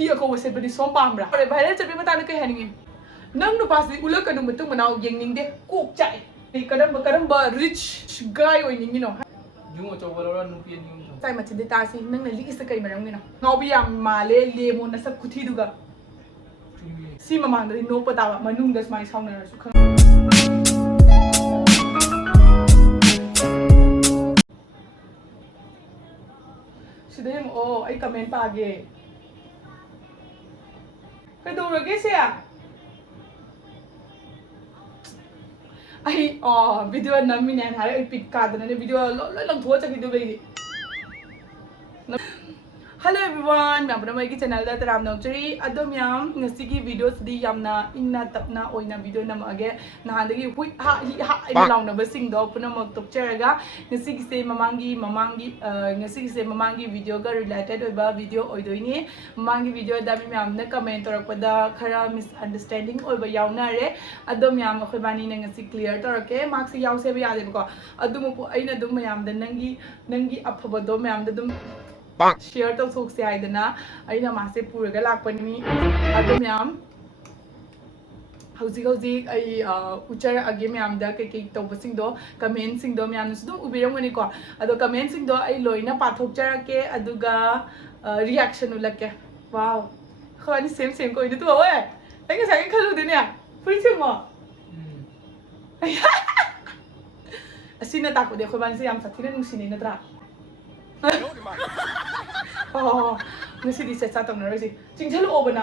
ꯐꯤ ꯑꯀꯧꯕ ꯁꯦꯠꯄꯗꯤ ꯁꯣꯝ ꯄꯥꯝꯕ꯭ꯔꯥ ꯚꯥꯏꯔꯦꯜ ꯆꯠꯄꯒꯤ ꯃꯇꯥꯡꯗ ꯀꯩ ꯍꯥꯏꯅꯤꯡꯉꯤ ꯅꯪ ꯅꯨꯄꯥꯁꯤꯗꯤ ꯎꯠꯂꯛꯀꯅꯨ ꯃꯇꯨꯡ ꯃꯅꯥꯎ ꯌꯦꯡꯅꯤꯡꯗꯦ ꯀꯣꯛ ꯆꯥꯛꯑꯦ ꯀꯔꯝꯕ ꯔꯤꯆ ꯒꯥꯏ ꯑꯣꯏꯅꯤꯡꯉꯤꯅꯣ ꯌꯨꯝ ꯑꯆꯧꯕ ꯂꯧꯔ ꯅꯨꯄꯤ ꯑꯅꯤ ꯑꯍꯨꯝ ꯆꯥꯏ ꯃꯆꯤꯟꯗꯤ ꯇꯥꯁꯤ ꯅꯪꯅ ꯂꯤꯛꯏꯁꯦ ꯀꯩ ꯃꯔꯝꯒꯤꯅꯣ ꯉꯥꯎꯕꯤ ꯌꯥꯝ ꯃꯥꯜꯂꯦ ꯂꯦꯃꯣ ꯅꯁꯛ ꯈꯨꯊꯤꯗꯨꯒ ꯁꯤ ꯃꯃꯥꯡꯗꯗꯤ ꯅꯣꯛꯄ ꯇꯥꯕ ꯃꯅꯨꯡꯗ ꯁꯨꯃꯥꯏꯅ ꯁꯥꯎꯅꯔꯁꯨ ꯈꯪ ꯁꯤꯗ ꯌꯦꯡꯉꯛꯑꯣ ꯑꯩ ꯀꯃꯦꯟ ꯄꯥꯒꯦ ꯀꯩꯗꯧꯔꯒꯦ ꯁꯦ ꯑꯩ ꯚꯤꯗꯤꯑꯣ ꯅꯝꯃꯤꯅꯦ ꯍꯥꯏꯔ ꯑꯩ ꯄꯤꯛ ꯀꯥꯗꯅꯅꯦ ꯚꯤꯗꯤꯑꯣ ꯂꯣꯏ ꯂꯪꯊꯣꯛꯑ ꯆꯠꯈꯤꯗꯨꯕꯩꯗꯤ Hello everyone, मैं अपना मेरी चैनल दा तराम नौचरी अदम याम नसीकी वीडियोस दी यामना इन्ना तपना ओइना वीडियो नमगे नहादगी हुई हा इन लाउना बसिंग दो पुना मग तोपचरगा नसीकी से ममांगी वीडियो का रिलेटेड ओइबा वीडियो ओइदोइनी ममांगी वीडियो दा मी यामना कमेंट तोरकपदा खरा मिसअंडरस्टैंडिंग ओइबा यावना रे अदम याम अखबानी ने ngasi क्लियर तोरके मार्क्स यावसे बे यादे बको अदुमपु अइना दुम याम दा नंगी अफबदो याम दा दुम share to talk se aidana aina mase puraga lakpani adum yam hauji ai uchar age myam da ke tawbasing do comment sing do myam su dum ubirangani ko ado comment sing do ai loina pathok charake aduga reaction ulake wow khani same ko idu to oy ai nga sai khalu de ne puri mo asina ta ko de khoban se yam sathina nungsine natra ngasi di set satong na resi chingthal oba na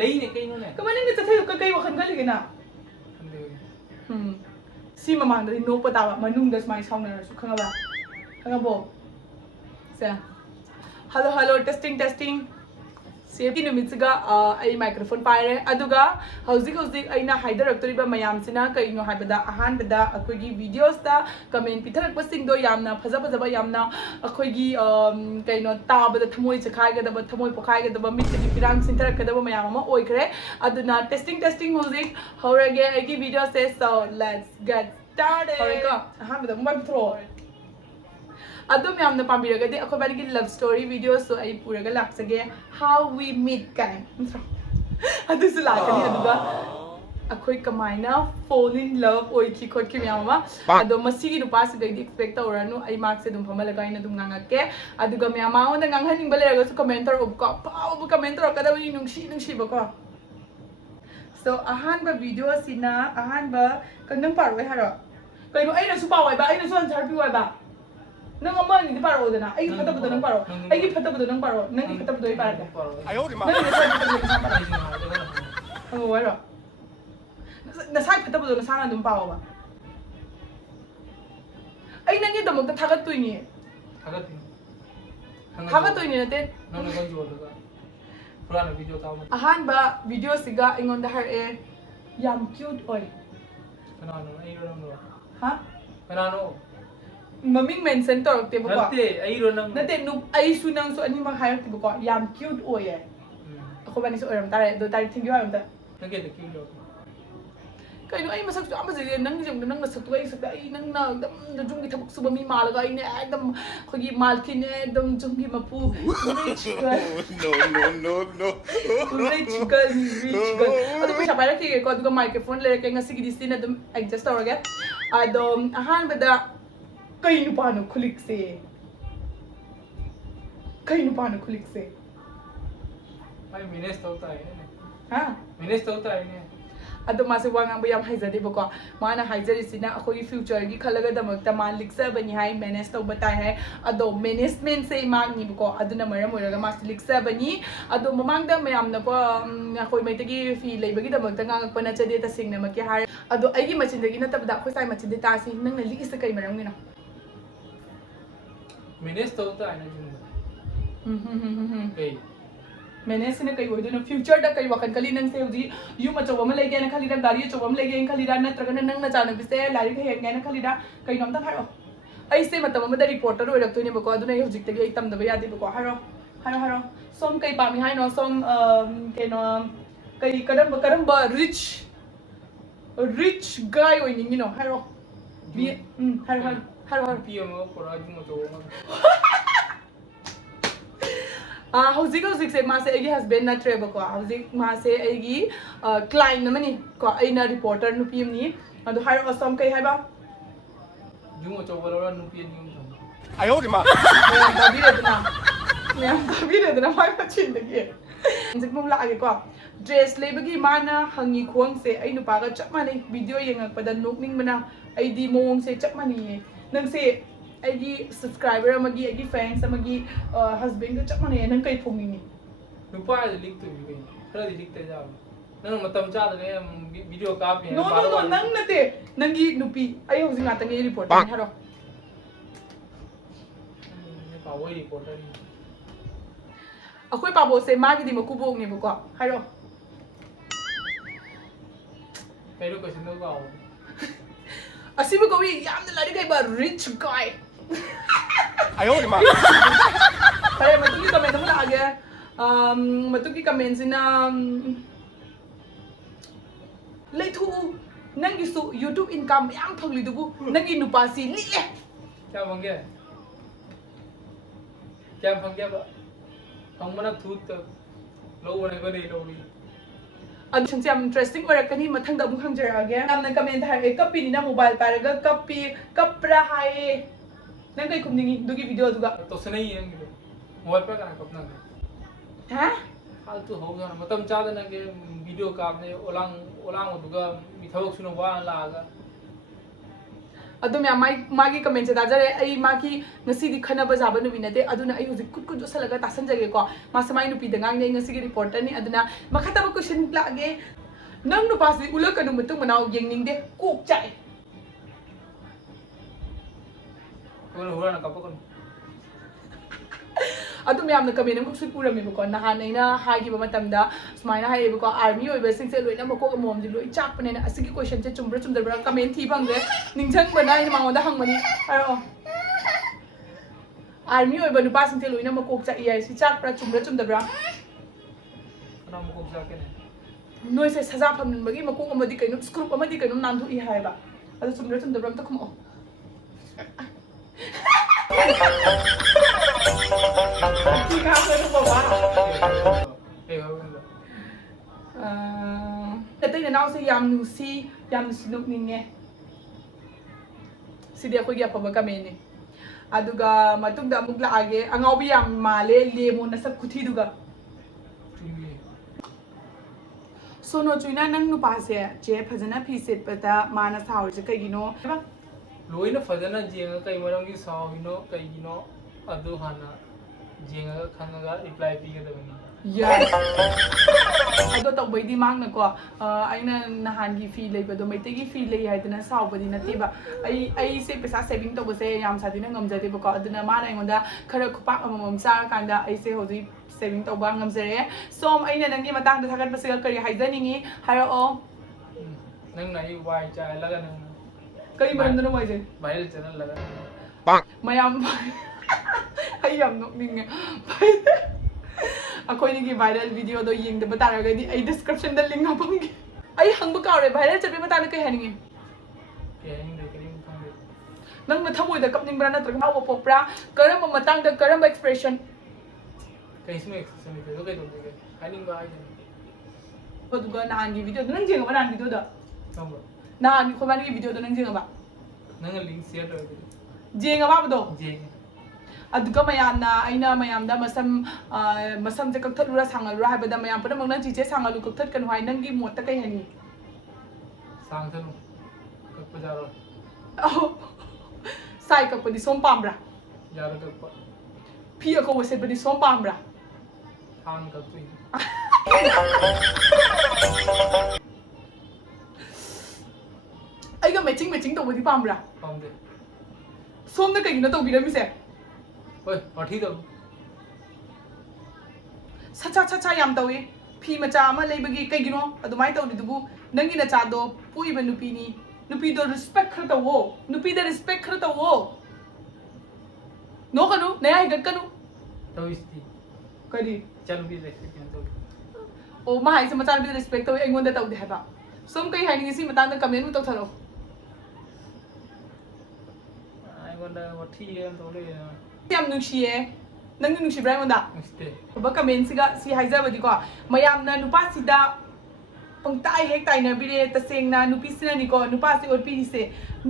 lei ne kai no ne kamani ngi chathayu ka kai wakhan ga ligena si mamang da no pata ba manung da smai sauna su khangabo se hello testing safety numitsuga ai microphone paire aduga hauzik aina haidaraktoriba mayam sina kaino haibada ahan bada akoigi videos da comment pitharak pasing do yamna phajaba yamna akoigi kaino tabada thamoi chakhai ga da thamoi pokhai ga da mitki pirang sintarak ka da mayam ma oikre aduna testing hauzik haurage aigi video says so let's get started horika ahan bada mobile throw adum yamna pambiragadi akhobani ki love story videos so ai puraga laksage how we meet kan adu su lakani aduga akhoi kamaina fall in love oi ki khot ki myama ado masi gi nupa su gai expect auranu ai mark se dum phamala gaina dum ngangake aduga myama onda nganghaning baleraga su commenter of ko paw commenter kada wi nungshi bako so ahan ba video sina ahan ba kanang paroi haro kaino aina su pawai ba aina su answer pi wai ba nang amma ni paro dana ai phata budo nang paro ai gi phata budo nang paro nang gi phata budo ai parada ayo di ma ang wala na sai phata budo na sana dum pao ba ai nang gi damok ta thagat tuini nate nang na jo da purana video ta ma ahan ba video siga ingon da har e yam cute oi kana no ai ro no ha kana no maming mention torokte bako nate ai ro nang nate nu ai su nang so ani ma hayrak bako yam cute oye ako bani so oram tare do tare thank you amta nang ge ki lo kaino ai masak su amma je nang jong nang masak tu ai sak ai nang na dam da jung gi thabuk suba mi malaga ai ne ekdam khogi malki ne dam jung gi mapu rich no rich girl adu pe sabara ki ko adu microphone le ke ngasi gi disina dum adjust tawage adom ahan bada kai nu pano khulik se ai mines to ta ai ne ha mines to ta ai ne adu ma se wangang ba yam haizade bako mana haizari sina akhoi future gi khalaga damak ta man liksa bani hai manage to batai hai ado management se mang ni bako aduna maram oiraga ma liksa bani ado mamang da mayam na ko akhoi mai tagi fi leibagi damak ta ngak pana chade ta singna ma ki har ado ai gi machin dagi na tabda akhoi sai machin de ta si nang na likisa kai maram ni na mines to ta ai ne kai मैंने सिने कई होइदो न future दा कई वखन कली नंग से उजी यु मचो बम लेगे न खाली दा गाड़ी चो बम लेगे खाली दा नत्रग नंग न जानो बिसे लारी थे हेग न खाली दा कई नम ता हारो आई से मतम म दा रिपोर्टर ओइ रक्तो ने बको अदु ने हुजिक तगे तम दबा यादे बको हारो सोम कई पामी हाय नो सोम के नो कई करम रिच गाय ओइ निंग नो हारो बी हारो पीएम को राजू मचो ꯍꯧꯖꯤꯛꯁꯦ ꯃꯥꯁꯦ ꯑꯩꯒꯤ ꯍꯁꯕꯦꯟ ꯅꯠꯇ꯭ꯔꯦꯕꯀꯣ ꯍꯧꯖꯤꯛ ꯃꯥꯁꯦ ꯑꯩꯒꯤ ꯀ꯭ꯂꯥꯏꯟ ꯑꯃꯅꯤ ꯀꯣ ꯑꯩꯅ ꯔꯤꯄꯣꯔꯇꯔ ꯅꯨꯄꯤ ꯑꯃꯅꯤ ꯑꯗꯣ ꯍꯥꯏꯔꯛꯑꯣ ꯁꯣꯝ ꯀꯩ ꯍꯥꯏꯕ ꯌꯨꯝ ꯑꯆꯧꯕ ꯂꯧꯔ ꯅꯨꯄꯤ ꯑꯅꯤ ꯑꯍꯨꯝ ꯊꯝꯕ ꯃꯌꯥꯝ ꯇꯥꯕꯤꯔꯦꯗꯅ ꯃꯥꯏ ꯃꯆꯤꯟꯗꯒꯤ ꯍꯧꯖꯤꯛꯃꯨꯛ ꯂꯥꯛꯑꯒꯦꯀꯣ ꯗ꯭ꯔꯦꯁ ꯂꯩꯕꯒꯤ ꯃꯥꯅ ꯍꯪꯉꯤ ꯈꯨꯍꯪꯁꯦ ꯑꯩ ꯅꯨꯄꯥꯒ ꯆꯞ ꯃꯥꯟꯅꯩ ꯚꯤꯗꯤꯑꯣ ꯌꯦꯡꯉꯛꯄꯗ ꯅꯣꯛꯅꯤꯡꯕꯅ ꯑꯩꯗꯤ ꯃꯑꯣꯡꯁꯦ ꯆꯞ ꯃꯥꯟꯅꯩꯌꯦ ꯅꯪꯁꯦ ꯑꯩꯒꯤ ꯁꯕꯁꯀ꯭ꯔꯥꯏꯕꯔ ꯑꯃꯒꯤ ꯑꯩꯒꯤ ꯐꯦꯟꯁ ꯑꯃꯒꯤ ꯍꯁꯕꯦꯟꯒ ꯆꯞ ꯃꯥꯟꯅꯩ ꯅꯪ ꯀꯩ ꯐꯣꯡꯅꯤꯡꯉꯤ ꯅꯨꯄꯥ ꯍꯥꯏꯁꯦ ꯂꯤꯛꯇꯣꯏꯅꯤ ꯀꯩꯅꯣ ꯈꯔꯗꯤ ꯂꯤꯛꯇ ꯌꯥꯕ ꯅꯪ ꯃꯇꯝ ꯆꯥꯗꯅ ꯚꯤꯗꯤꯑꯣ ꯀꯥꯞꯄꯤ ꯅꯣ ꯅꯪ ꯅꯠꯇꯦ ꯅꯪꯒꯤ ꯅꯨꯄꯤ ꯑꯩ ꯍꯧꯖꯤꯛ ꯉꯥꯛꯇꯪꯒꯤ ꯔꯤꯄꯣꯔꯇꯔꯅꯤ ꯍꯥꯏꯔꯣ ꯄꯥꯎꯋꯩ ꯔꯤꯄꯣꯔꯇꯔꯅꯤ ꯑꯩꯈꯣꯏ ꯄꯥꯕꯣꯁꯦ ꯃꯥꯒꯤꯗꯤ ꯃꯀꯨꯕꯣꯛꯅꯦꯕꯀꯣ ꯍꯥꯏꯔꯛꯑꯣ ꯀꯩꯅꯣ ꯀꯣꯏꯁꯟꯗꯣ ꯀꯥꯎꯕ ꯑꯁꯤꯕꯨ ꯀꯧꯏ ꯌꯥꯝꯅ ꯂꯥꯏꯔꯤꯛ ꯍꯩꯕ ꯔꯤꯆ ꯒꯥꯏ ꯐꯔꯦ ꯃꯇꯨꯡꯒꯤ ꯀꯃꯦꯟ ꯑꯃ ꯂꯥꯛꯑꯒꯦ ꯃꯇꯨꯡꯒꯤ ꯀꯃꯦꯟꯁꯤꯅ ꯂꯩꯊꯣꯛꯎ ꯅꯪꯒꯤꯁꯨ ꯌꯨꯇ꯭ꯌꯨꯕ ꯏꯟꯀꯝ ꯃꯌꯥꯝ ꯐꯪꯂꯤꯗꯨꯕꯨ ꯅꯪꯒꯤ ꯅꯨꯄꯥꯁꯤ ꯂꯤꯛꯑꯦ ꯀꯌꯥ ꯐꯪꯒꯦ ꯀꯌꯥꯝ ꯐꯪꯒꯦꯕ ꯐꯪꯕꯅ ꯊꯨꯠꯇ ꯂꯧꯕꯅ ꯑꯩꯈꯣꯏꯗꯒꯤ ꯂꯧꯔꯤ ꯑꯗꯨꯁꯤꯡꯁꯦ ꯌꯥꯝ ꯏꯟꯇꯔꯦꯁꯇꯤꯡ ꯑꯣꯏꯔꯛꯀꯅꯤ ꯃꯊꯪꯗ ꯑꯃꯨꯛ ꯍꯪꯖꯔꯛꯑꯒꯦ ꯌꯥꯝꯅ ꯀꯃꯦꯟꯇ ꯍꯥꯏꯔꯛꯑꯦ ꯀꯞꯄꯤꯅꯤꯅ ꯃꯣꯕꯥꯏꯜ ꯄꯥꯏꯔꯒ ꯀꯞꯄ꯭ꯔꯥ ꯍꯥꯏꯌꯦ ꯅꯪ ꯀꯩ ꯈꯨꯝꯅꯤꯡꯉꯤ ꯑꯗꯨꯒꯤ ꯚꯤꯗꯤꯑꯣꯗꯨꯒ ꯇꯧꯁꯟꯅꯩ ꯅꯪꯒꯤꯗꯣ ꯃꯣꯕꯥꯏꯜ ꯄꯥꯏꯔ ꯀꯅꯥ ꯀꯞꯅꯒꯦ ꯍꯥ ꯐꯥꯜꯇꯨ ꯍꯧꯖꯥꯅ ꯃꯇꯝ ꯆꯥꯗꯅ ꯚꯤꯗꯤꯑꯣ ꯀꯥꯞꯅꯦ ꯑꯣꯂꯥꯡꯕꯗꯨꯒ ꯊꯕꯛ ꯁꯨꯅ ꯋꯥꯅ ꯂꯥꯛꯑꯒ ꯑꯗꯨꯝ ꯌꯥꯝ ꯃꯥꯒꯤ ꯀꯃꯦꯟꯁꯦ ꯇꯥꯖꯔꯦ ꯑꯩ ꯃꯥꯒꯤ ꯉꯁꯤꯗꯤ ꯈꯟꯅꯕ ꯖꯥꯕ ꯅꯨꯃꯤꯠ ꯅꯠꯇꯦ ꯑꯗꯨꯅ ꯑꯩ ꯍꯧꯖꯤꯛ ꯈꯨꯠ ꯎꯠꯁꯜꯂꯒ ꯇꯥꯁꯟꯖꯒꯦꯀꯣ ꯃꯥꯁꯦ ꯃꯥꯒꯤ ꯅꯨꯄꯤꯗ ꯉꯥꯡꯅꯩ ꯉꯁꯤꯒꯤ ꯔꯤꯄꯣꯔꯇꯔꯅꯤ ꯑꯗꯨꯅ ꯃꯈꯥ ꯇꯥꯕ ꯀꯣꯏꯁꯟ ꯂꯥꯛꯑꯒꯦ ꯅꯪ ꯅꯨꯄꯥꯁꯤ ꯎꯠꯂꯛꯀꯅꯨ ꯃꯇꯨꯡ ꯃꯅꯥꯎ ꯌꯦꯡꯅꯤꯡꯗꯦ ꯀꯣꯛ ꯆꯥꯛꯑꯦ ꯍꯨꯔꯥꯟꯅ ꯀꯞꯄꯛꯀꯅꯨ ꯑꯗꯨꯝ ꯌꯥꯝꯅ ꯀꯃꯦꯟ ꯑꯃꯈꯛꯁꯨ ꯎꯔꯝꯃꯦꯕꯀꯣ ꯅꯍꯥꯟ ꯑꯩꯅ ꯍꯥꯏꯈꯤꯕ ꯃꯇꯝꯗ ꯁꯨꯃꯥꯏꯅ ꯍꯥꯏꯌꯦꯕꯀꯣ ꯑꯥꯔꯃꯤ ꯑꯣꯏꯕꯁꯤꯡꯁꯦ ꯂꯣꯏꯅ ꯃꯀꯣꯛ ꯑꯃꯃꯝꯗꯤ ꯂꯣꯏ ꯆꯥꯛꯄꯅꯦꯅ ꯑꯁꯤꯒꯤ ꯀꯣꯏꯁꯟꯁꯦ ꯆꯨꯝꯕ꯭ꯔꯥ ꯆꯨꯝꯗꯕ꯭ꯔꯥ ꯀꯃꯦꯟ ꯊꯤ ꯐꯪꯗ꯭ꯔꯦ ꯅꯤꯡꯁꯤꯡꯕꯅ ꯑꯩꯅ ꯃꯉꯣꯟꯗ ꯍꯪꯕꯅꯤ ꯍꯥꯏꯔꯛꯑꯣ आर्मी होइबा नुपासिंग लोइना मकोक चाइ हाइ सि चाकप्रा चुम्ब्रा चुम्दब्रा कना मकोक चाकेने नोइसे सजा फमनबगी मकोक अमदि कैनो स्क्रूप अमदि कैनो नांधु इ हाइबा अदु चुम्ब्रा चुम्दब्रा अमता खुमो ठीक है बाबा ततै नाउसे याम नुसी याम नुसनुक निंगे सिदि अखोइगी अफबा कमेने अदुगा मतुंगदा अमुक लागे अंगावबी याम माले लेमो नसक खुथीदुगा सोनो चुइना नंग नुपासे चे फजना फी सेटपता माना सावरजे कइगिनो लोइना फजना जेंगा कइ मरंगी साविनो कइगिनो अदु हाना जेंगा खंगा रिप्लाई पिगदबनी यस अदो तबैदी मांगनको आइना नहानगी फी लेबदो मैतेगी फी ले हाइदना सावबदी नतेबा आई से पैसा सेविंग तबसे याम सादिना ngमजदेबको अदुना माना आइंदा खरा खुपा अमम चार कांदा आइसे होजि सेविंग तबा ngमजरे सोम आइना नंगी मतांग थागत बसे करि हाइजनिंगी हारो नंग नाइ वाइ चाय लगा नंग कई मरंदनो वाइजे वायरल चैनल लगा मयाम आई याम नोकनिंगे अखोइनिगी वायरल वीडियो दो येंगदब तारगदि आई डिस्क्रिप्शन द लिंक हापंगे आई हंग काउरे वायरल चबे मताना कई हानिंगे नंग थमोइदा कपनिंगब्रा नत्रग माव पोप्रा करम मतांग द करम एक्सप्रेशन कइसमे एक्सप्रेशन दो कइ दोगे हानिंगा आई बदुगा नानगी वीडियो नंग जेंगबा नान वीडियो द तंबो नान खोबानी वीडियो द नंग जेंगबा नंग लिंक शेयर कर जेंगबा बदो जेंग अदुगा मयामना आइना मयामदा मसम जे कक्थलुरा सांगलुरा हाबदा मयाम पद मंगना जीजे सांगलु कक्थत कन हाइ नंगी मोत कइ हनी सांगथनु कक्प जारो साइ कक्पदि सोम पामब्रा जारो कक्प फी अको वसेबदि सोम पामब्रा थांग कक्पि आइगा मैचिंग तोबदि पामब्रा पामदे सोमना कइगिनो तोबिरमिसे ओइ पाठी दो सचा याम तवे फी मचा अमा लेबगी कइगिनो अदुमाइ तौदिदुबु नंगी नचादो पोइबा नुपीनी नुपीदो रिस्पेक्ट खर तवो नुपीदा रिस्पेक्ट खर तवो नो कनु नया हिगत कनु तविस्ती कदी चल भी रेस्पेक्ट तो ओ मा हाइसे मचा नुपीदा रिस्पेक्ट तवे एंगोंदा तौदे हाबा सोम कइ हाइनिंगी सि मतांदा कमेंट मु तौथरो आई वंडा वठी एम तोले याम नुसिए ꯅꯪ ꯅꯨꯡꯁꯤꯕ꯭ꯔꯥ ꯑꯩꯉꯣꯟꯗ ꯕ ꯀꯃꯦꯟꯁꯤꯒ ꯁꯤ ꯍꯥꯏꯖꯕꯗꯤꯀꯣ ꯃꯌꯥꯝꯅ ꯅꯨꯄꯥꯁꯤꯗ ꯄꯪꯇꯥꯏ ꯍꯦꯛ ꯇꯥꯏꯅꯕꯤꯔꯦ ꯇꯁꯦꯡꯅ ꯅꯨꯄꯤꯁꯤꯅꯅꯤꯀꯣ ꯅꯨꯄꯥꯁꯤ ꯑꯣꯠꯄꯤꯔꯤꯁꯦ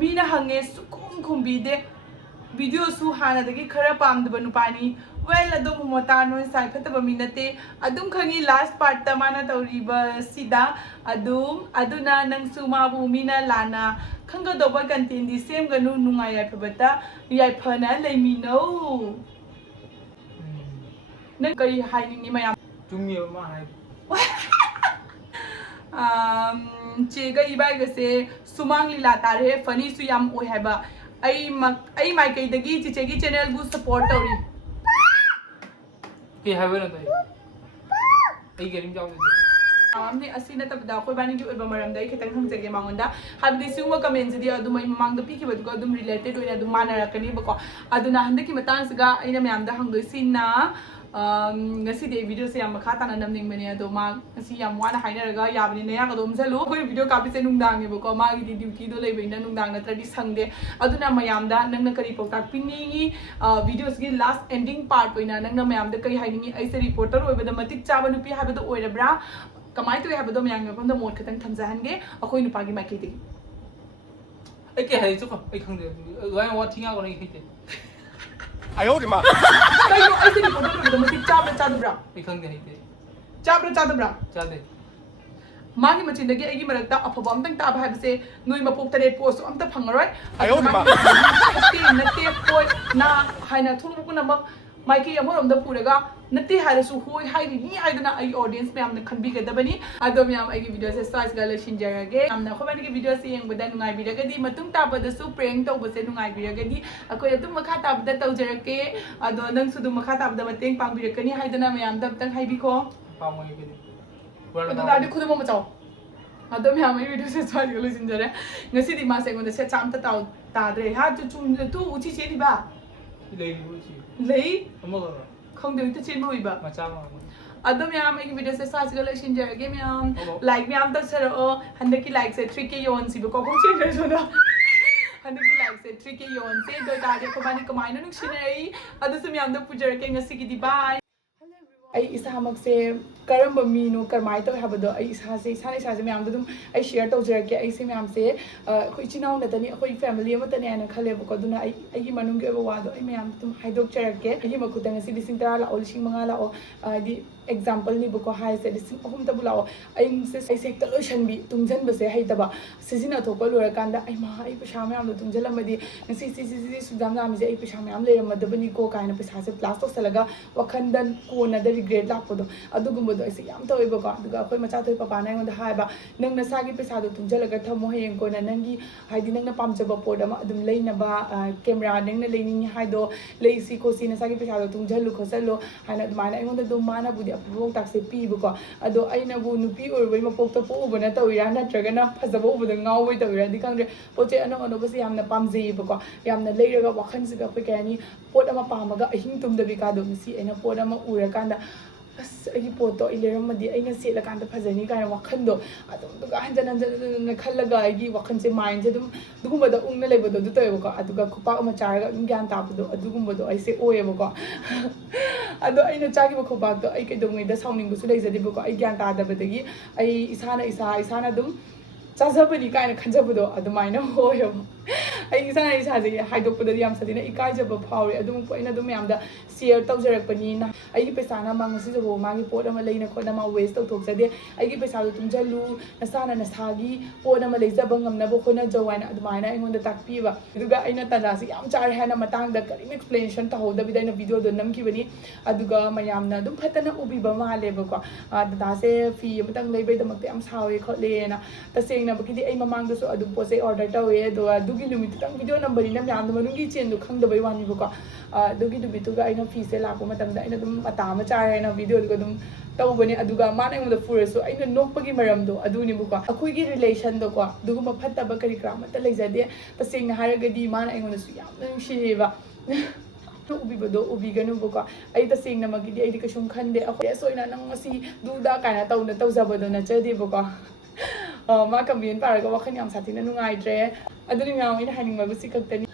ꯃꯤꯅ ꯍꯪꯉꯦ ꯁꯨꯈꯨꯝ ꯈꯨꯝꯕꯤꯗꯦ ꯚꯤꯗꯤꯑꯣꯁꯨ ꯍꯥꯟꯅꯗꯒꯤ ꯈꯔ ꯄꯥꯝꯗꯕ ꯅꯨꯄꯥꯅꯤ ꯋꯦꯜ ꯑꯗꯨꯝ ꯃꯣꯇꯥ ꯅꯣꯏ ꯁꯥꯏ ꯐꯠꯇꯕ ꯃꯤ ꯅꯠꯇꯦ ꯑꯗꯨꯝ ꯈꯪꯉꯤ ꯂꯥꯁ ꯄꯥꯔꯠꯇ ꯃꯥꯅ ꯇꯧꯔꯤꯕꯁꯤꯗ ꯑꯗꯨꯅ ꯅꯪꯁꯨ ꯃꯥꯕꯨ ꯃꯤꯅ ꯂꯥꯟꯅ ꯈꯪꯒꯗꯧꯕ ꯀꯟꯇꯦꯟꯗꯤ ꯁꯦꯝꯒꯅꯨ ꯅꯨꯡꯉꯥꯏ ꯌꯥꯏꯐꯕꯇ ꯌꯥꯏꯐꯅ ꯂꯩꯃꯤꯟꯅꯧ ꯅꯪ ꯀꯔꯤ ꯍꯥꯏꯅꯤꯡꯉꯤ ꯃꯌꯥꯝ ꯆꯨꯝꯃꯤꯕ ꯃꯥ ꯍꯥꯏ ꯆꯦꯒ ꯏꯕꯥꯏꯒꯁꯦ ꯁꯨꯃꯥꯡ ꯂꯤꯂꯥ ꯇꯥꯔꯦ ꯐꯅꯤꯁꯨ ꯌꯥꯝ ꯑꯣꯏ ꯍꯥꯏꯕ ꯑꯩ ꯃꯥꯏꯀꯩꯗꯒꯤ ꯆꯤꯆꯦꯒꯤ ꯆꯦꯅꯦꯜꯕꯨ ꯁꯞꯄꯣꯔꯠ ꯇꯧꯔꯤ ꯀꯩ ꯍꯥꯏꯕꯅꯣ ꯇꯥꯏ ꯑꯩ ꯀꯔꯤꯝ ꯌꯥꯎꯗꯦ ꯑꯃꯅꯤ ꯑꯁꯤ ꯅꯠꯇꯕꯗ ꯑꯩꯈꯣꯏ ꯕꯥꯅꯤꯒꯤ ꯑꯣꯏꯕ ꯃꯔꯝꯗ ꯑꯩ ꯈꯤꯇꯪ ꯍꯪꯖꯒꯦ ꯃꯉꯣꯟꯗ ꯍꯥꯏꯕꯗꯤ ꯁꯤꯒꯨꯝꯕ ꯀꯃꯦꯟꯁꯤꯗꯤ ꯑꯗꯨꯝ ꯑꯩ ꯃꯃꯥꯡꯗ ꯄꯤꯈꯤꯕꯗꯨꯒ ꯑꯗꯨꯝ ꯔꯤꯂꯦꯇꯦഡ് ꯑꯣꯏꯅ ꯑꯗꯨꯝ ꯃꯥꯟꯅꯔꯛꯀꯅꯤꯕꯀꯣ ꯑꯗꯨꯅ ꯍꯟꯗꯛꯀꯤ ꯃꯇꯥꯡꯁꯤꯒ ꯑꯩꯅ ꯃꯌꯥꯝꯗ ꯍꯪꯗꯣꯏꯁꯤꯅ ꯉꯁꯤꯗꯤ ꯑꯩ ꯚꯤꯗꯤꯑꯣꯁꯦ ꯌꯥꯝ ꯃꯈꯥ ꯇꯥꯅ ꯅꯝꯅꯤꯡꯕꯅꯦ ꯑꯗꯣ ꯃꯥ ꯉꯁꯤ ꯌꯥꯝ ꯋꯥꯅ ꯍꯥꯏꯅꯔꯒ ꯌꯥꯕꯅꯤꯅ ꯌꯥꯒꯗꯣ ꯑꯃꯁꯜꯂꯨ ꯑꯩꯈꯣꯏ ꯚꯤꯗꯤꯑꯣ ꯀꯥꯞꯄꯤꯁꯦ ꯅꯨꯡꯗꯥꯡꯅꯦꯕꯀꯣ ꯃꯥꯒꯤꯗꯤ ꯗ꯭ꯌꯨꯇꯤꯗꯣ ꯂꯩꯕꯅꯤꯅ ꯅꯨꯡꯗꯥꯡ ꯅꯠꯇ꯭ꯔꯗꯤ ꯁꯪꯗꯦ ꯑꯗꯨꯅ ꯃꯌꯥꯝꯗ ꯅꯪꯅ ꯀꯔꯤ ꯄꯥꯎꯇꯥꯛ ꯄꯤꯅꯤꯡꯉꯤ ꯚꯤꯗꯤꯑꯣꯁꯤꯒꯤ ꯂꯥꯁ ꯑꯦꯟꯗꯤꯡ ꯄꯥꯔꯠ ꯑꯣꯏꯅ ꯅꯪꯅ ꯃꯌꯥꯝꯗ ꯀꯔꯤ ꯍꯥꯏꯅꯤꯡꯉꯤ ꯑꯩꯁꯦ ꯔꯤꯄꯣꯔꯇꯔ ꯑꯣꯏꯕꯗ ꯃꯇꯤꯛ ꯆꯥꯕ ꯅꯨꯄꯤ ꯍꯥꯏꯕꯗꯣ ꯑꯣꯏꯔꯕ꯭ꯔꯥ ꯀꯃꯥꯏꯅ ꯇꯧꯏ ꯍꯥꯏꯕꯗꯣ ꯃꯌꯥꯝꯒꯤ ꯃꯐꯝꯗ ꯃꯣꯠ ꯈꯤꯇꯪ ꯊꯝꯖꯍꯟꯒꯦ ꯑꯩꯈꯣꯏ ꯅꯨꯄꯥꯒꯤ ꯃꯥꯏꯀꯩꯗꯒꯤ ꯑꯩ ꯀꯩ ꯍꯥꯏꯁꯨꯀꯣ ꯑꯩ ꯈꯪꯗꯦ ꯑꯗꯨꯃꯥꯏꯅ ꯋꯥ ꯊꯤꯉꯥꯡꯒꯅꯣ ꯑꯩ ꯍꯩꯇꯦ ꯀꯩꯅꯣ ꯑꯩꯁꯦ ꯔꯤꯄꯣꯔꯇꯔ ꯑꯣꯏꯕꯗ ꯃꯇꯤꯛ ꯆꯥꯕ꯭ꯔꯥ ꯆꯥꯗꯕ꯭ꯔꯥ ꯑꯩ ꯈꯪꯗꯦ ꯍꯩꯇꯦ ꯆꯥꯕ꯭ꯔꯥ ꯆꯥꯗꯕ꯭ꯔꯥ ꯆꯥꯗꯦ ꯃꯥꯒꯤ ꯃꯆꯤꯟꯗꯒꯤ ꯑꯩꯒꯤ ꯃꯔꯛꯇ ꯑꯐꯕ ꯑꯝꯇꯪ ꯇꯥꯕ ꯍꯥꯏꯕꯁꯦ ꯅꯣꯏ ꯃꯄꯣꯛ ꯇꯔꯦꯠ ꯄꯣꯠꯁꯨ ꯑꯝꯇ ꯐꯪꯉꯔꯣꯏ ꯅꯠꯇꯦ ꯍꯣꯏ ꯅꯥ ꯍꯥꯏꯅ ꯊꯣꯛꯂꯛꯄ ꯄꯨꯝꯅꯃꯛ ꯃꯥꯏꯀꯩ ꯑꯃꯔꯣꯝꯗ ꯄꯨꯔꯒ ꯅꯠꯇꯦ ꯍꯥꯏꯔꯁꯨ ꯍꯣꯏ ꯍꯥꯏꯔꯤꯅꯤ ꯍꯥꯏꯗꯅ ꯑꯩꯒꯤ ꯑꯣꯗꯤꯌꯟꯁ ꯃꯌꯥꯝꯅ ꯈꯟꯕꯤꯒꯗꯕꯅꯤ ꯑꯗꯣ ꯃꯌꯥꯝ ꯑꯩꯒꯤ ꯚꯤꯗꯤꯑꯣꯁꯦ ꯁ꯭ꯋꯥꯏꯁꯤꯒ ꯂꯣꯏꯁꯤꯟꯖꯔꯒꯦ ꯌꯥꯝꯅ ꯑꯩꯈꯣꯏ ꯃꯅꯤꯒꯤ ꯚꯤꯗꯤꯑꯣꯁꯦ ꯌꯦꯡꯕꯗ ꯅꯨꯡꯉꯥꯏꯕꯤꯔꯒꯗꯤ ꯃꯇꯨꯡ ꯇꯥꯕꯗꯁꯨ ꯄ꯭ꯔꯦꯡ ꯇꯧꯕꯁꯦ ꯅꯨꯡꯉꯥꯏꯕꯤꯔꯒꯗꯤ ꯑꯩꯈꯣꯏ ꯑꯗꯨꯝ ꯃꯈꯥ ꯇꯥꯕꯗ ꯇꯧꯖꯔꯛꯀꯦ ꯑꯗꯣ ꯅꯪꯁꯨ ꯑꯗꯨꯝ ꯃꯈꯥ ꯇꯥꯕꯗ ꯃꯇꯦꯡ ꯄꯥꯡꯕꯤꯔꯛꯀꯅꯤ ꯍꯥꯏꯗꯅ ꯃꯌꯥꯝꯗ ꯑꯝꯇꯪ ꯍꯥꯏꯕꯤꯈꯣ ꯑꯗꯨ ꯇꯥꯔꯗꯤ ꯈꯨꯗꯝ ꯑꯃ ꯆꯥꯎ ꯑꯗꯣ ꯃꯌꯥꯝ ꯑꯩ ꯚꯤꯗꯤꯑꯣꯁꯦ ꯁ꯭ꯋꯥꯏꯁꯤꯒ ꯂꯣꯏꯁꯤꯟꯖꯔꯦ ꯉꯁꯤꯗꯤ ꯃꯥꯁꯦ ꯑꯩꯉꯣꯟꯗ ꯁꯦꯠ ꯆꯥꯝꯇ ꯇꯥꯗ꯭ꯔꯦ ꯍꯥ ꯇꯨ ꯎꯆꯤ ꯆꯦꯜꯂꯤꯕ ꯂꯩ ꯈꯪꯗꯦ ꯍꯦꯛꯇ ꯆꯦꯟꯕ ꯎꯏꯕ ꯑꯗꯣ ꯃꯌꯥꯝ ꯑꯩꯒꯤ ꯚꯤꯗꯤꯑꯣꯁꯦ ꯁ꯭ꯋꯥꯏꯁꯤꯒ ꯂꯣꯏꯁꯤꯟꯖꯔꯒꯦ ꯃꯌꯥꯝ ꯂꯥꯏꯛ ꯃꯌꯥꯝ ꯇꯧꯁꯔꯛꯑꯣ ꯍꯟꯗꯛꯀꯤ ꯂꯥꯏꯛꯁꯦ 3K ꯌꯧꯍꯟꯁꯤꯕꯀꯣ ꯀꯣꯛꯆꯦꯟꯈ꯭ꯔꯁꯨꯅ handa like se tricky yon se do tade ko bani kamaina nung sinai adu sum yam do pujarake ngasigi di bye ai isamak se karamba mino karmai to habado ai isa se isa se myam dum ai share to jarake ai se myam se khoi chinau na tani khoi family ma tani ana khale ko duna ai gi manung ge wa do ai myam dum haidok jarake ai ma kutang si lising tara la ol sing manga la o di example ni buko hai se lising ahum ta bulao ai se se ta lotion bi tungjan ba se hai ta ba sizina thokol lura kanda ai ma ai pesa myam do tungjan amadi si sudam jam je ai pesa myam le ram da bani ko kaina pesa se plus to salaga wakhandan ko na da regret lakpodo adugumbodo ai se yam taweba ko aduga akoi macha thoi papa na ngonda haiba nang na sagi pesa do tunjalaga thamo hayeng ko na nangi haidi nang na pamjaba pod ama adum leina ba camera nang na leini haido leisi ko si na sagi pesa do tunjalu khosalo hana admana ai ngonda do mana budi apro tak se pi ko ado aina bu nupi orbai mapok to po ubana tawira na traga na phajaba ubada ngawai tawira di kangre poche ano ano basi yamna pamjei ko yamna leiraga wakhan siga pe kani pot ama pamaga ahing tumdabi ka do si aina pot ama urakanda ꯑꯩꯒꯤ ꯄꯣꯠꯇꯣ ꯑꯩ ꯂꯩꯔꯝꯃꯗꯤ ꯑꯩꯅ ꯁꯦꯠꯂꯀꯥꯟꯗ ꯐꯖꯅꯤ ꯀꯥꯏꯅ ꯋꯥꯈꯟꯗꯣ ꯑꯗꯨꯝ ꯑꯗꯨꯒ ꯍꯟꯖꯟ ꯍꯟꯖꯟ ꯈꯜꯂꯒ ꯑꯩꯒꯤ ꯋꯥꯈꯟꯁꯦ ꯃꯥꯏꯟꯁꯦ ꯑꯗꯨꯝ ꯑꯗꯨꯒꯨꯝꯕꯗ ꯎꯪꯅ ꯂꯩꯕꯗꯣ ꯑꯗꯨ ꯇꯧꯋꯦꯕꯀꯣ ꯑꯗꯨꯒ ꯈꯨꯄꯥꯛ ꯑꯃ ꯆꯥꯔꯒ ꯑꯗꯨꯝ ꯒ꯭ꯌꯥꯟ ꯇꯥꯕꯗꯣ ꯑꯗꯨꯒꯨꯝꯕꯗꯣ ꯑꯩꯁꯦ ꯑꯣꯏꯌꯦꯕꯀꯣ ꯑꯗꯣ ꯑꯩꯅ ꯆꯥꯈꯤꯕ ꯈꯨꯄꯥꯛꯇꯣ ꯑꯩ ꯀꯩꯗꯧꯉꯩꯗ ꯁꯥꯎꯅꯤꯡꯕꯁꯨ ꯂꯩꯖꯗꯦꯕꯀꯣ ꯑꯩ ꯒ꯭ꯌꯥꯟ ꯇꯥꯗꯕꯗꯒꯤ ꯑꯩ ꯏꯁꯥꯅ ꯑꯗꯨꯝ ꯆꯥꯖꯕꯅꯤ ꯀꯥꯏꯅ ꯈꯟꯖꯕꯗꯣ ꯑꯗꯨꯃꯥꯏꯅ ꯑꯣꯏꯌꯦꯕ ꯑꯩ ꯏꯁꯥꯁꯦ ꯍꯥꯏꯗꯣꯛꯄꯗꯗꯤ ꯌꯥꯝ ꯁꯥꯊꯤꯅ ꯏꯀꯥꯏꯖꯕ ꯐꯥꯎꯔꯦ ꯑꯗꯨꯃꯛꯄꯨ ꯑꯩꯅ ꯑꯗꯨꯝ ꯃꯌꯥꯝꯗ ꯁꯤꯌꯔ ꯇꯧꯖꯔꯛꯄꯅꯤꯅ ꯑꯩꯒꯤ ꯄꯩꯁꯥꯅ ꯉꯁꯤꯁꯤꯐꯥꯎ ꯃꯥꯒꯤ ꯄꯣꯠ ꯑꯃ ꯂꯩꯅ ꯈꯣꯠꯅ ꯃꯥ ꯋꯦꯁ ꯇꯧꯊꯣꯛꯆꯗꯦ ꯑꯩꯒꯤ ꯄꯩꯁꯥꯗꯣ ꯇꯨꯡꯖꯜꯂꯨ ꯅꯁꯥꯅ ꯅꯁꯥꯒꯤ ꯄꯣꯠ ꯑꯃ ꯂꯩꯖꯕ ꯉꯝꯅꯕ ꯍꯣꯠꯅꯖꯧ ꯍꯥꯏꯅ ꯑꯗꯨꯃꯥꯏꯅ ꯑꯩꯉꯣꯟꯗ ꯇꯥꯛꯄꯤꯕ ꯑꯗꯨꯒ ꯑꯩꯅ ꯇꯟꯖꯥꯁꯤ ꯌꯥꯝ ꯆꯥꯔꯦ ꯍꯥꯏꯅ ꯃꯇꯥꯡꯗ ꯀꯔꯤꯝ ꯑꯦꯛꯁꯄ꯭ꯂꯦꯅꯦꯁꯟ ꯇꯧꯍꯧꯗꯕꯤꯗ ꯑꯩꯅ ꯚꯤꯗꯤꯑꯣꯗꯣ ꯅꯝꯈꯤꯕꯅꯤ ꯑꯗꯨꯒ ꯃꯌꯥꯝꯅ ꯑꯗꯨꯝ ꯐꯠꯇꯅ ꯎꯕꯤꯕ ꯃꯥꯜꯂꯦꯕꯀꯣ ꯗꯗꯥꯁꯦ ꯐꯤ ꯑꯃꯇꯪ ꯂꯩꯕꯩꯗꯃꯛꯇ ꯌꯥꯝ ꯁꯥꯎꯋꯦ ꯈꯣꯠꯂꯦꯅ ꯇꯁꯦꯡꯅꯕꯒꯤꯗꯤ ꯑꯩ ꯃꯃꯥꯡꯗꯁꯨ ꯑꯗꯨꯝ ꯄꯣꯠ ꯆꯩ ꯑꯣꯔꯗꯔ ꯇꯧꯋꯦ ꯑꯗꯨꯒ ꯑꯗꯨꯒꯤ ꯅꯨꯃꯤꯠꯇꯨꯇꯪ ꯚꯤꯗꯤꯑꯣ ꯅꯝꯕꯅꯤꯅ ꯃꯌꯥꯝꯗꯣ ꯃꯅꯨꯡꯒꯤ ꯆꯦꯟꯗꯣ ꯈꯪꯗꯕꯩ ꯋꯥꯅꯤꯕꯀꯣ ꯑꯗꯨꯒꯤ ꯅꯨꯃꯤꯠꯇꯨꯒ ꯑꯩꯅ ꯐꯤꯁꯦ ꯂꯥꯛꯄ ꯃꯇꯝꯗ ꯑꯩꯅ ꯑꯗꯨꯝ ꯃꯇꯥ ꯑꯃ ꯆꯥꯔꯦ ꯍꯥꯏꯅ ꯚꯤꯗꯤꯑꯣꯗꯨꯒ ꯑꯗꯨꯝ ꯇꯧꯕꯅꯦ ꯑꯗꯨꯒ ꯃꯥꯅ ꯑꯩꯉꯣꯟꯗ ꯐꯨꯔꯁꯨ ꯑꯩꯅ ꯅꯣꯛꯄꯒꯤ ꯃꯔꯝꯗꯣ ꯑꯗꯨꯅꯦꯕꯀꯣ ꯑꯩꯈꯣꯏꯒꯤ ꯔꯤꯂꯦꯁꯟꯗꯣꯀꯣ ꯑꯗꯨꯒꯨꯝꯕ ꯐꯠꯇꯕ ꯀꯔꯤ ꯀꯔꯥ ꯑꯃꯠꯇ ꯂꯩꯖꯗꯦ ꯇꯁꯦꯡꯅ ꯍꯥꯏꯔꯒꯗꯤ ꯃꯥꯅ ꯑꯩꯉꯣꯟꯗꯁꯨ ꯌꯥꯝꯅ ꯅꯨꯡꯁꯤꯌꯦꯕ ꯎꯕꯤꯕꯗꯣ ꯎꯕꯤꯒꯅꯨꯕꯀꯣ ꯑꯩ ꯇꯁꯦꯡꯅꯃꯛꯀꯤꯗꯤ ꯑꯩꯗꯤ ꯀꯩꯁꯨꯝ ꯈꯟꯗꯦ ꯑꯩꯈꯣꯏ ꯑꯁꯣꯏꯅ ꯅꯪ ꯉꯁꯤ ꯗꯨꯗ ꯀꯥꯏꯅ ꯇꯧꯖꯕꯗꯣ ꯅꯠꯆꯗꯦꯕꯀꯣ ꯃꯥ ꯀꯃꯦꯟ ꯄꯥꯔꯒ ꯋꯥꯈꯜ ꯌꯥꯝ ꯁꯥꯊꯤꯅ ꯅꯨꯡꯉꯥꯏꯇ꯭ꯔꯦ ꯑꯗꯨꯅꯤ ꯃꯌꯥꯝ ꯑꯩꯅ ꯍꯥꯏꯅꯤꯡꯕꯕꯨ ꯁꯤ ꯈꯛꯇꯅꯤ